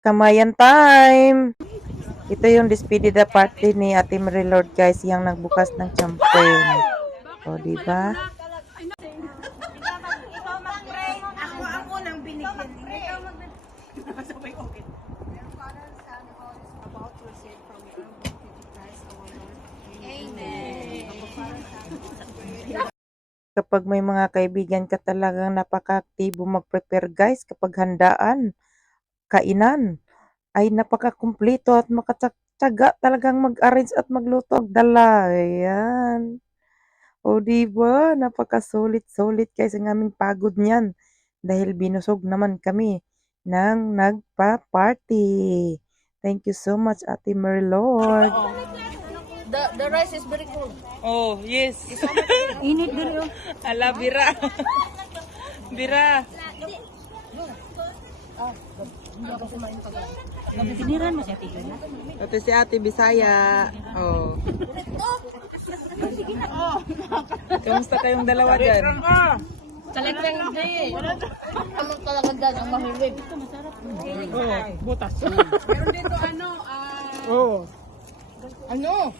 Kamayan time! Ito yung despedida party ni Ate Marilord guys, yung nagbukas ng champagne. O, diba? Ako nang binigyan. Kapag may mga kaibigan ka talagang napaka-aktibo mag-prepare guys, kapag handaan, kainan, ay napaka-kumpleto at makatsaga talagang mag-arrange at magluto. Dala, ayan. O diba, napaka-sulit-sulit guys ang aming pagod niyan. Dahil binusog naman kami ng nagpa-party. Thank you so much, Ate Marilord. The rice is very cold. Oh, yes. Init diri oh. Ala, bira. Bira. Siniran mo siya tigil. Ito si Ate Bisaya. Oh. Kamusta kayong dalawa dyan? Talagang hindi. Ano talaga dyan ang mahilig. Oh, butas. Meron dito ano, Oh. Ano?